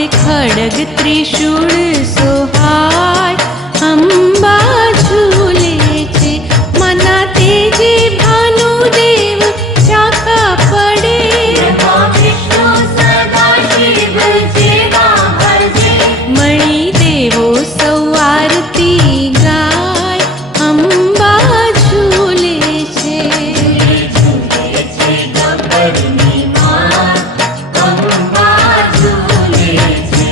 माथे खड्ग त्रिशूळ सोहाय अंबा झूले छे मना तेजे भानुदेव शाखा पड़े विष्णु सदा शिव जेवा भजे मणि देवो सौ आरती गाय अंबा झूले छे झूले छे गब्बरनी मां अंबा झूले छे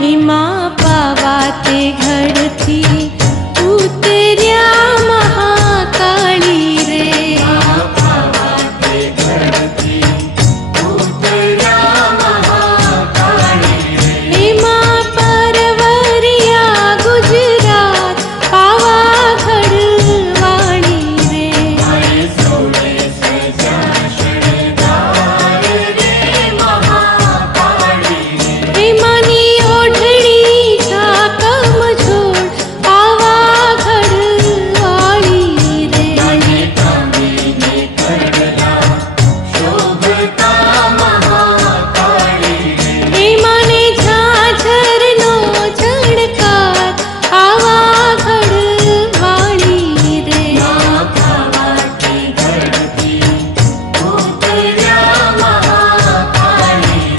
हिमा पावाते घड़थी उतर्या महाकाली रे पावाते घड़ती उतर्या महाकाली रे हिमा परवरिया गुजरात पावागढ़ वाली रे माय सोड़े सजा शणगार रे महाकाली रे हिमानी ओढ़णी झाकम झोड़ पावागढ़ वाली रे मने कामिनी करला शोभता महाकाली रे हिमाने झाझरनो झणकार पावागढ़ वाली रे पावाते घड़ती उतर्या महाकाली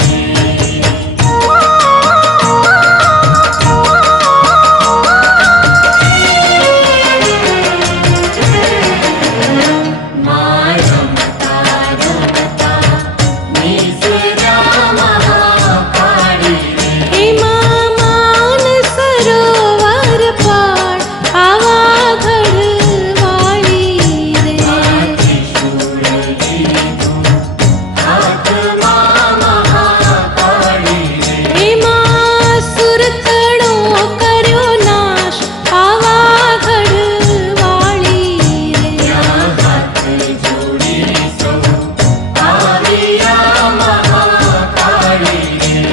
माय रमता रमता निजरा महाकाली हिमा मान सरोवर पार पावागढ़ वाली रे त्रिशूल लीधु हाथमा महाकाली हिमा सुरतड़ो कर्यो नाश पावागढ़ वाली रे हाथ जोड़ी सौ आविया महाकाली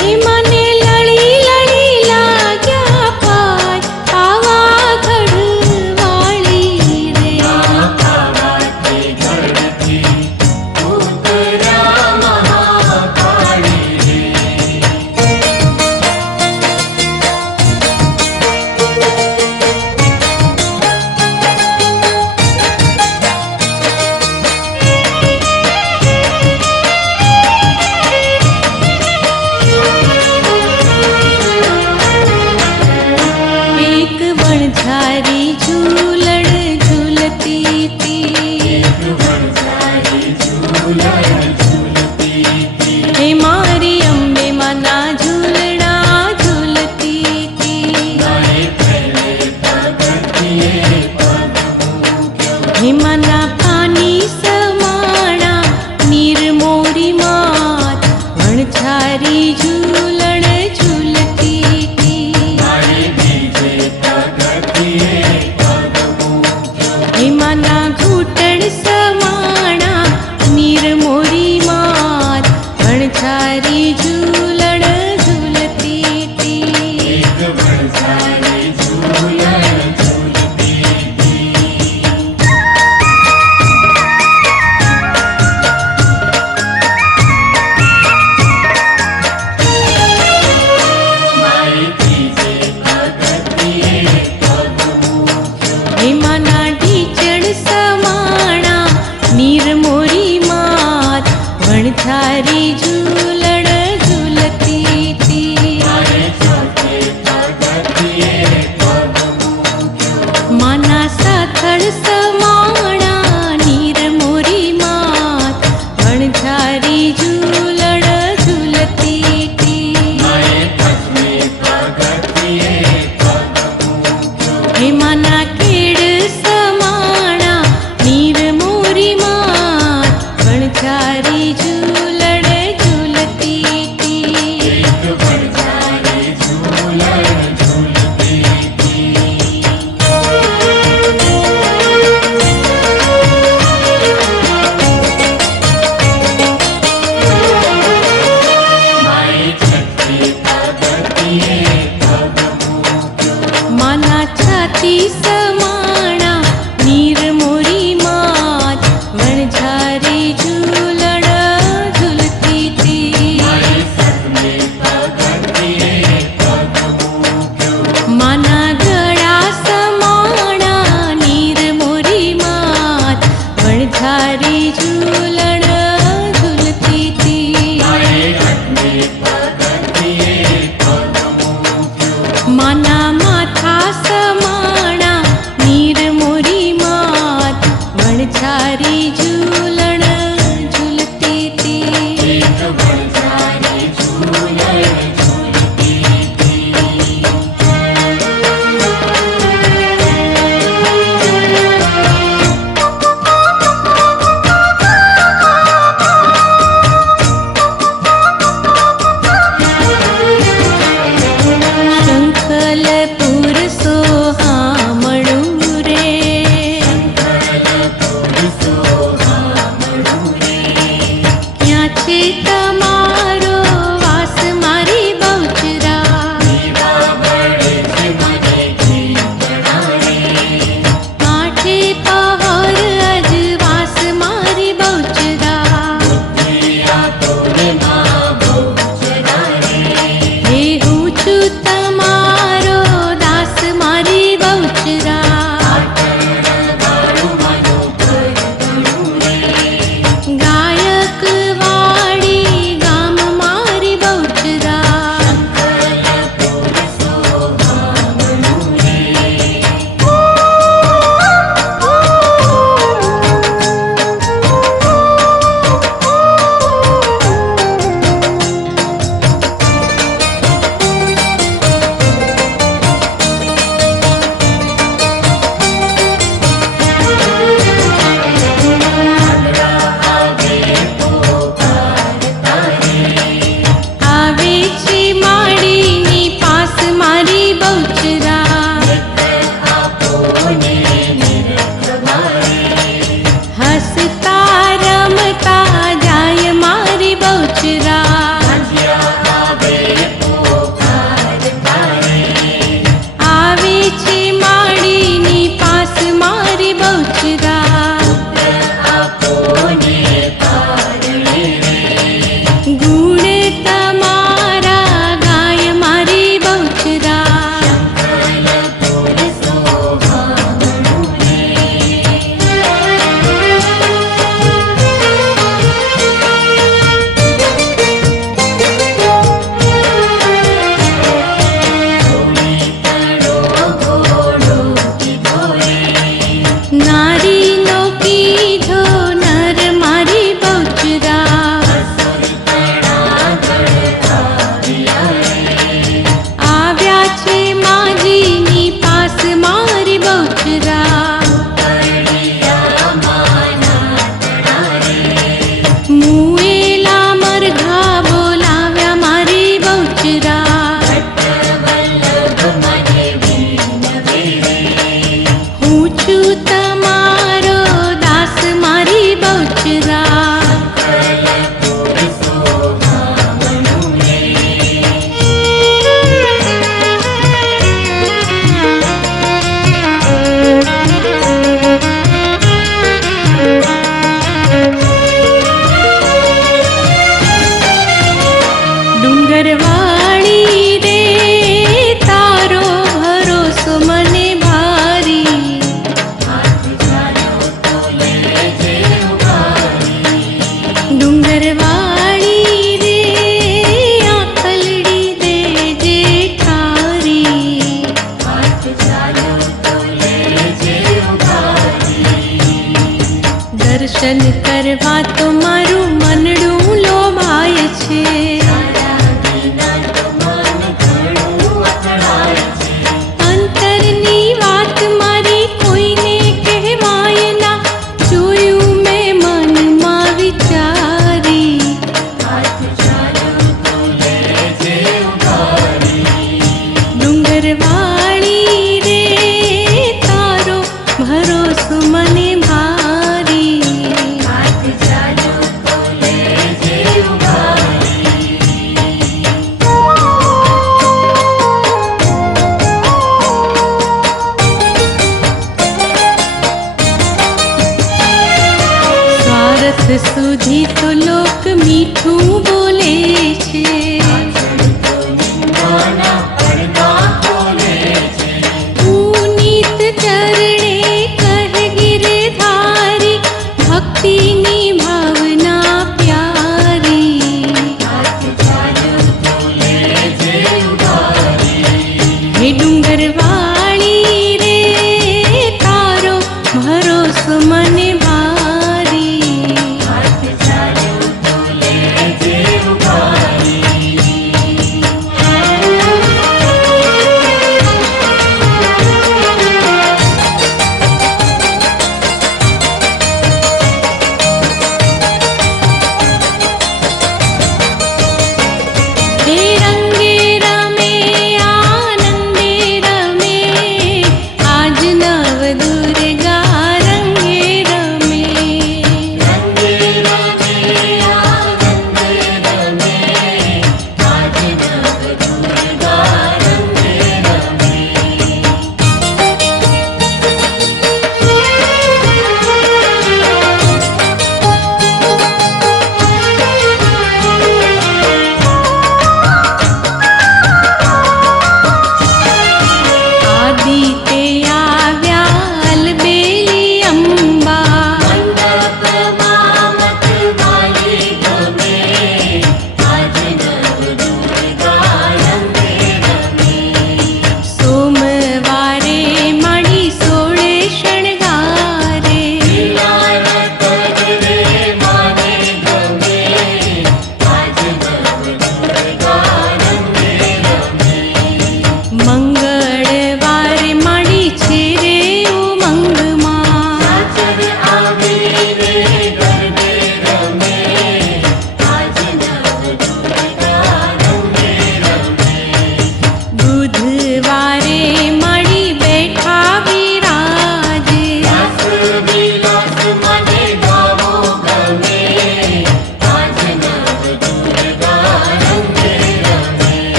हिमाने लड़ी लड़ी लाग्या पाय पावागढ़ वाली रे पावाते घड़ती उतर्या महाकाली एक वणझारी झूलड़ झूलती थी वरसारी झूलन झूलती थी हे मारी अम्बे मना झूलना झूलती थी नए पहले पगथिए पग मूक्यो हे मना पानी समाणा नीर मोरी मात वणझारी झूलण झूलती थी मारे बीजे पगथिए पग मूक्यो हे मना घूटण समाणा नीर मोरी मात वणझारी झूलण झूलती थी एक वरसारी झूलन झूलती थी माई बीजे पगथिए पग मूक्यो हे मना ढीचण समाणा नीर मोरी मात वणझारी झूलण झूलती थी मारे चौथे पगथिए पग मूक्यो मना साथड़ समाणा नीर मोरी मात वणझारी झूलण झूलती थी मारे पश्चिमे पगथिए पग मूक्यो हे मना केड़ समाणा नीर मोरी मात वणझारी झूलण झूलती थी एक वरसारी झूलन झूलती थी તમારો વાસ મારી બહુચરા. દીવા બળે છે મને ચિંતણા રે. કાંઠે પહોર અજવાસ મારી બહુચરા. બુદ્ધિ આપો રે માં બહુચરા રે. હે હું છું તમારો દાસ મારી બહુચરા. પાટણ વાળું માનું પરગણું રે. ગાયક વાડી ગામ મારી બહુચરા. સંકલ્પુર શોભામણું રે. આવે છે માડીની પાસ મારી બહુચરા. હસતા રમતા જાય મારી બહુચરા. આવે છે માડીની પાસ મારી બહુચરા. ગુણ તમારા ગાય મારી બહુચરા. નારીનો કીધો નર મારી બહુચરા. આવ્યા છે માજીની પાસ મારી બહુચરા. મુએલા મરઘા બોલાવ્યા મારી બહુચરા. હું છું તમારો દાસ મારી બહુચરા. ડુંગરવાળી રે તારો ભરોસો મને ભારી. ડુંગરવાળી રે આખલડી દેજે ઠારી. દર્શન કરવા તો મારું મનડું લોભાય છે. અંતરની વાત મારી કોઈને કહેવાય ના. જોયું મેં મનમાં વિચારી. ડુંગરવાળી રે તારો ભરોસો મને ભારી. સ્વાર્થ સુધી તો લોક મીઠું બોલે છે. પુનીત ચરણે કહે ગિરધારી. ભક્તિની ભાવના પ્યારી. હે ડુંગરવાળી રે તારો ભરોસો મને ભારી. હાથ ચાલ્યો તો લેજે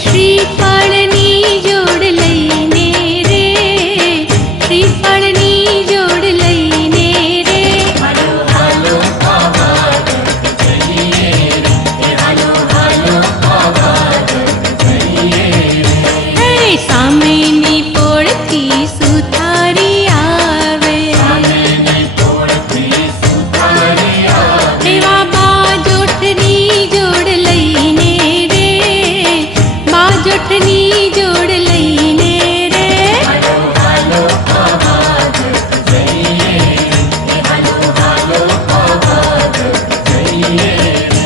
શ્રીફળની જોડ લઈને રે, શ્રીફળની જોડ લઈને રે. હાલો હાલો પાવાગઢ જઈએ રે, એ હાલો હાલો પાવાગઢ જઈએ રે. હે સામેની પોળથી સુથારી આવે, સામેની પોળથી સુથારી આવે. એવા બાજોઠની જોડ લઈને રે, બાજોઠની જોડ લઈને રે. હાલો હાલો પાવાગઢ જઈએ રે, એ હાલો હાલો પાવાગઢ જઈએ રે.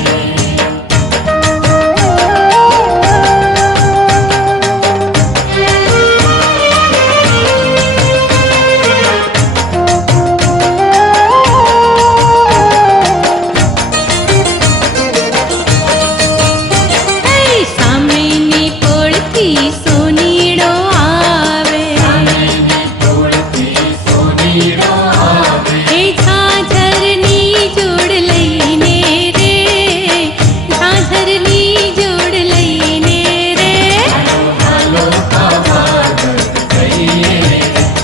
હે સામેની પોળથી સોનીડો આવે, સામેની પોળથી સોનીડો આવે. હે ઝાઝરની જોડ લઈને રે, ઝાઝરની જોડ લઈને રે. હાલો હાલો પાવાગઢ જઈએ રે,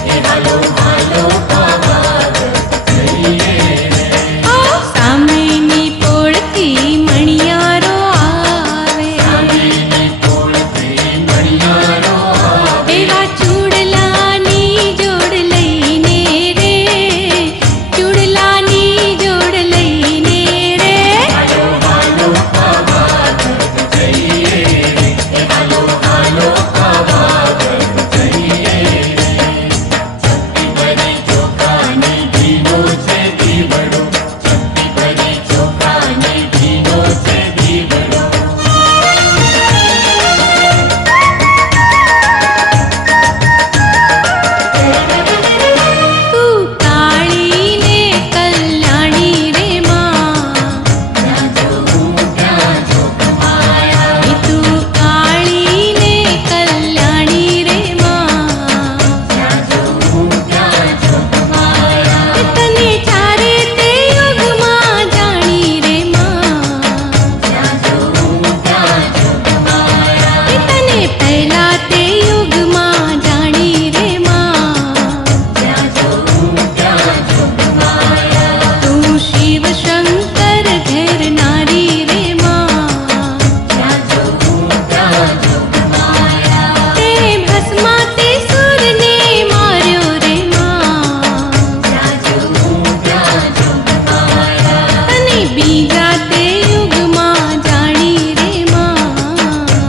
એ હાલો હાલો પાવાગઢ જઈએ રે. ઓ સામેની પોળથી મણિયારો આવે, સામેની પોળથી મણિયારો આવે. એવા ચૂડલાની જોડ લઈને રે, ચૂડલાની જોડ લઈને રે. હાલો હાલો પાવાગઢ જઈએ રે, એ હાલો હાલો પાવાગઢ જઈએ રે. છત્તી ભરી ચોખાની ભીનો છે દીવડો, છત્તી ભરી ચોખાની ભીનો છે દીવડો. તું કાળી ને કલ્યાણી રે માં, ત્યાં જોઉં ત્યાં જોગમાયા, એ તું કાળી ને કલ્યાણી રે માં. ત્યાં જોઉં ત્યાં જોગમાયા, તને ચારે તે યુગમાં જાણી રે માં, ત્યાં જોઉં ત્યાં જોગમાયા, તને પહેલા તે યુગમાં જાણી રે માં. ત્યાં જોઉં ત્યાં જોગમાયા, તું શિવ શંકર ઘેર નારી રે માં, ત્યાં જોઉં ત્યાં જોગમાયા, તે ભસ્મા તે સુરને માર્યો રે માં. ત્યાં જોઉં ત્યાં જોગમાયા, તને બીજા તે યુગમાં જાણી રે માં.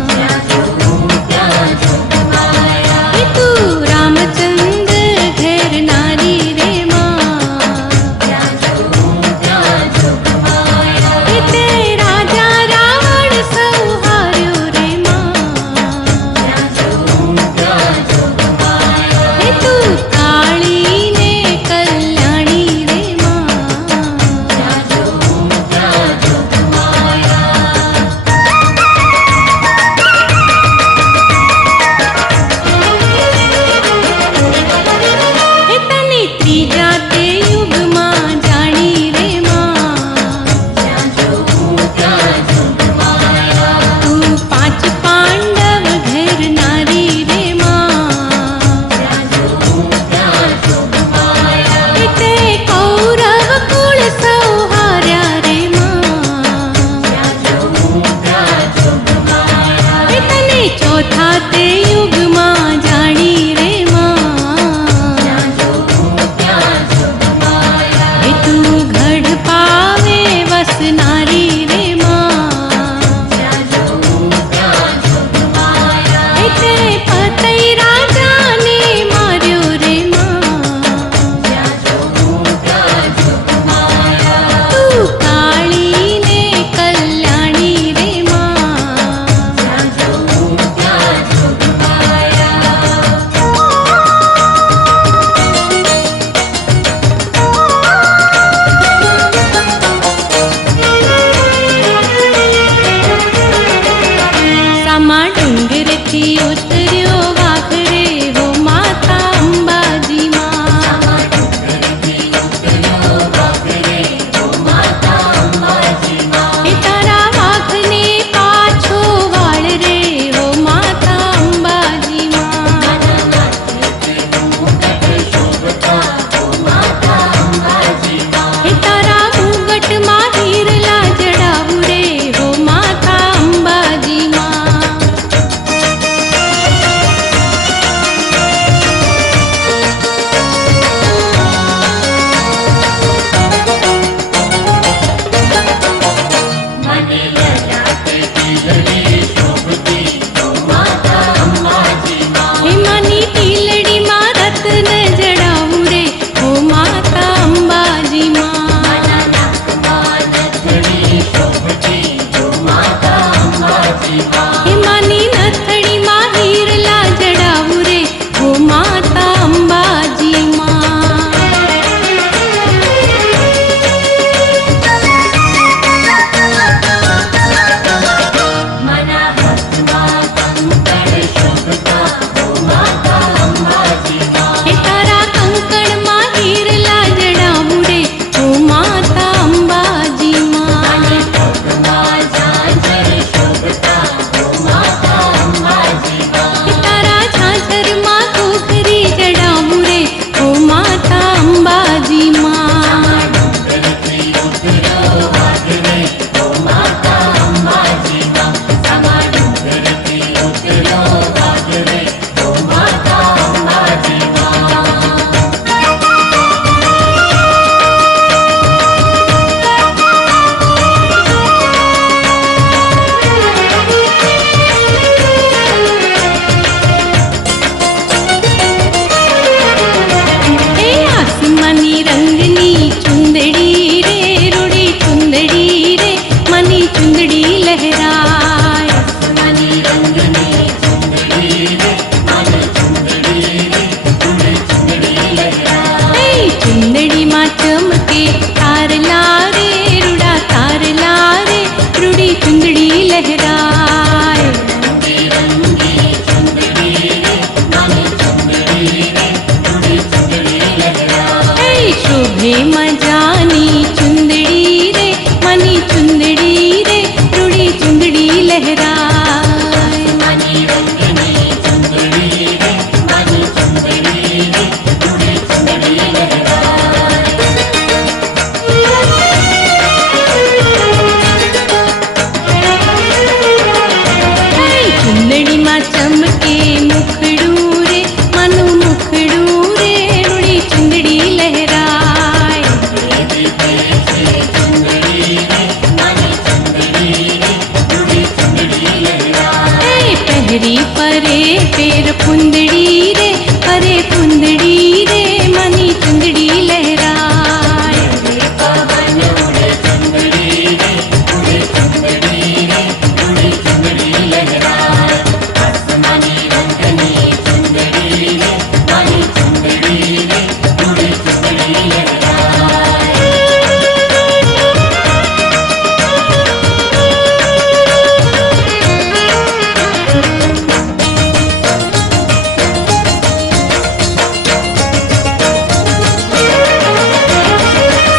ત્યાં જોઉં ત્યાં જોગમાયા, એ તું રામચંદ્ર ઘેર નારી રે માં. ત્યાં જોઉં ત્યાં જોગમાયા, એ તે રાજા રાવણ સંહાર્યો રે માં. ત્યાં જોઉં ત્યાં જોગમાયા, એ તું કાળી ને કલ્યાણી રે માં. ત્યાં જોઉં ત્યાં જોગમાયા. એ તને ત્રીજા તે યુગમાં જાણી રે માં. ત્યાં જોઉં ત્યાં જોગમાયા, તું પાંચ પાંડવ ઘેર નારી રે માં. ત્યાં જોઉં ત્યાં જોગમાયા, એ તે કૌરવ કુળ સંહાર્યા રે માં. ત્યાં જોઉં ત્યાં જોગમાયા, એ તને ચોથા તે યુગમાં જાણી રે માં. ત્યાં જોઉં ત્યાં જોગમાયા, એ તું ગઢ પાવે વસનારી રે માં. ત્યાં જોઉં ત્યાં જોગમાયા, એ તે પતઈ રાજાને માર્યો રે માં. ત્યાં જોઉં ત્યાં જોગમાયા, તું કાળી ને કલ્યાણી રે માં. ત્યાં જોઉં ત્યાં જોગમાયા. સામા ડુંગરથી ઉતર્યો વાઘ રે હો માતા અંબાજી માં. ડુંગરથી ઉતર્યો વાઘ રે, ઓ માતા અંબાજી માં. એ તારા વાઘને પાછો વાળ રે હો पंजरी परे पेर पुंदड़ी रे परे पुंदड़ी रे मनी चुंदड़ी लहराए पवन उड़े चुंदड़ी रे उड़े चुंदड़ी रे उड़े चुंदड़ी लहराए आसमानी रंगनी चुंदड़ी रे मानी चुंदड़ी रे उड़े चुंदड़ी लहराए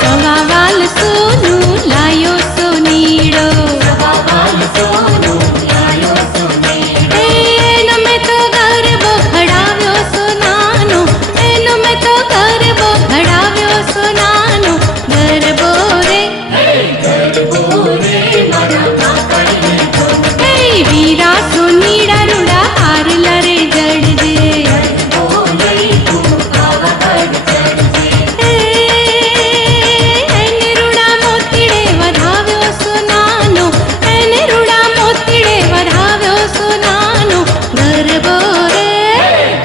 सवावाल सोनू लायो सोनीड़ो सवावाल सोनू लायो सोनीड़ो एनो में तो गरबो खड़ाव्यो सोनानो एनो में तो गरबो खड़ाव्यो सोनानो गरबो रे गरबो रे मारा काकड़ी तो हे वीरा सोनीड़ा रूड़ा हार लरे जड़ जे बोले तू आवा कर चढ़ जे એને રૂડા મોતીડે વધાવ્યો સોનાનો એને રૂડા મોતીડે વધાવ્યો સોનાનો ગરબો રે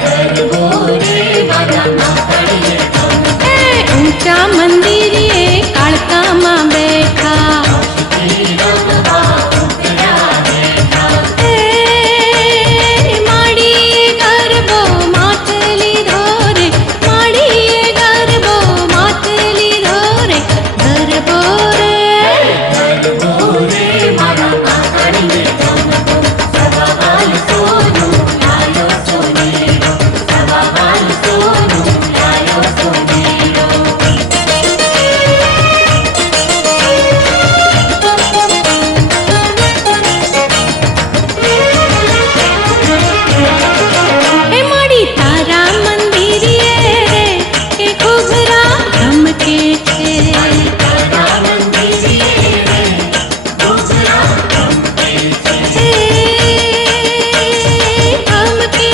गरबो रे मारा काकड़ी तो એ ઊંચા મંદિરે કાળકામાં બેઠા रंगवा उतरा देखा એ માડીએ ગરબો માથલી ધોરે માડીએ ગરબો માથલી ધોરે ગરબો રે गरबो रे मारा काकड़ी तो सवावाल सोनू लायो सोनीड़ो सवावाल सोनू लायो सोनीड़ो એ માડી તારા મંદિરે રે એ ઘૂઘરા ધમકે છે तारा मंदिरे रे दूसरा धमके छे ધમકે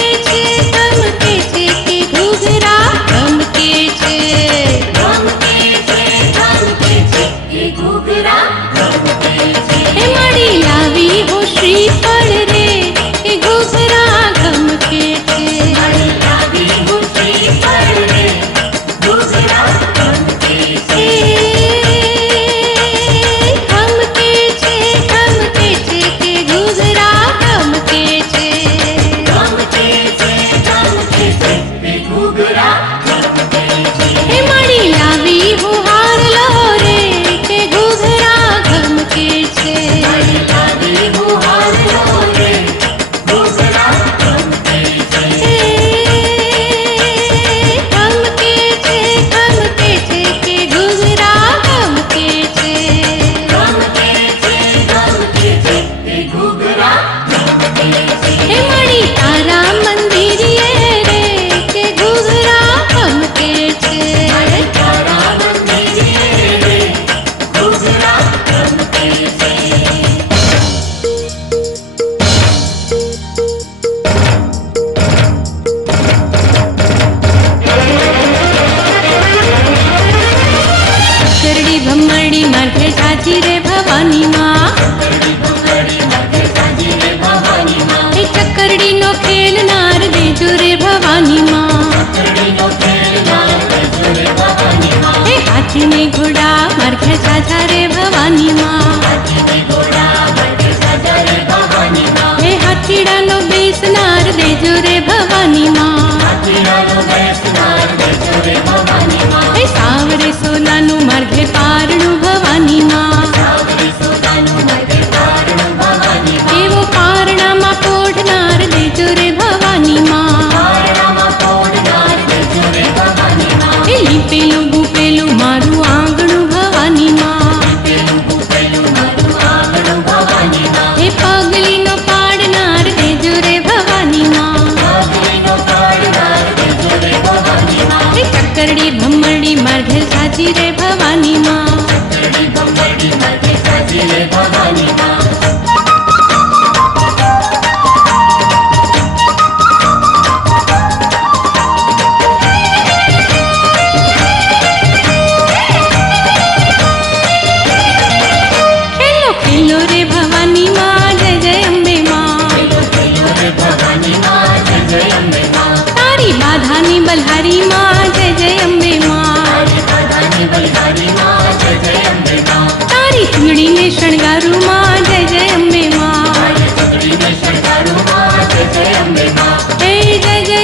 છે કે ઘૂઘરા ધમકે છે धमके छे ये घूघरा धमके छे એ માડી લાવી હો શ્રીફળ રે એ ઘૂઘરા ધમકે છે लागी मुझे पर रे दूसरा धमके छे ધમકે છે કે ઘૂઘરા ધમકે છે धमके छे ये घूघरा धमके छे એ માડી લાવી હો હારલો રે કે ઘૂઘરા ધમકે છે लागी मुहार लो रे घूघरा धमके छे ધમકે છે કે ઘૂઘરા ધમકે છે धमके छे ये घूघरा धमके छे એ માડી તારા મંદિરે રે કે ઘૂઘરા ધમકે છે तारा मंदिरे रे घूघरा धमके छे કરડી ભમરડી માર્ગે સાચી રે ભવાની માં करड़ी पकड़ी मगे साजी रे भवानी माँ એ ચકરડી નો ખેલનાર દેજો રે ભવાની માં करड़ी नो खेल नार जुड़े भवानी माँ એ હાથી ને ઘોડા માર્ગે સાચા રે ભવાની માં हाथी में घोड़ा मगे साजा रे भवानी माँ એ હાથીડા નો બેસનાર દેજો રે ભવાની માં हाथी रानो बैस नार जुड़े भवानी माँ એ સાવરે સોનાનું માર્ગે પારણું ભવાની માં सावरी सोदानु मगे पारण भवानी माँ એવો પારણામાં પોઢનાર દેજો રે ભવાની માં पारणमा कोड नार जुड़े भवानी माँ એ લીપેલું બુપેલું મારું આંગણું ભવાની માં पेलू पेलू मरु आंगणु भवानी माँ એ પગલીનો પાડનાર દેજો રે ભવાની માં भागली नो पाड़ नार जुड़े भवानी माँ હનુમા જય જય અંબે માં હે જય જય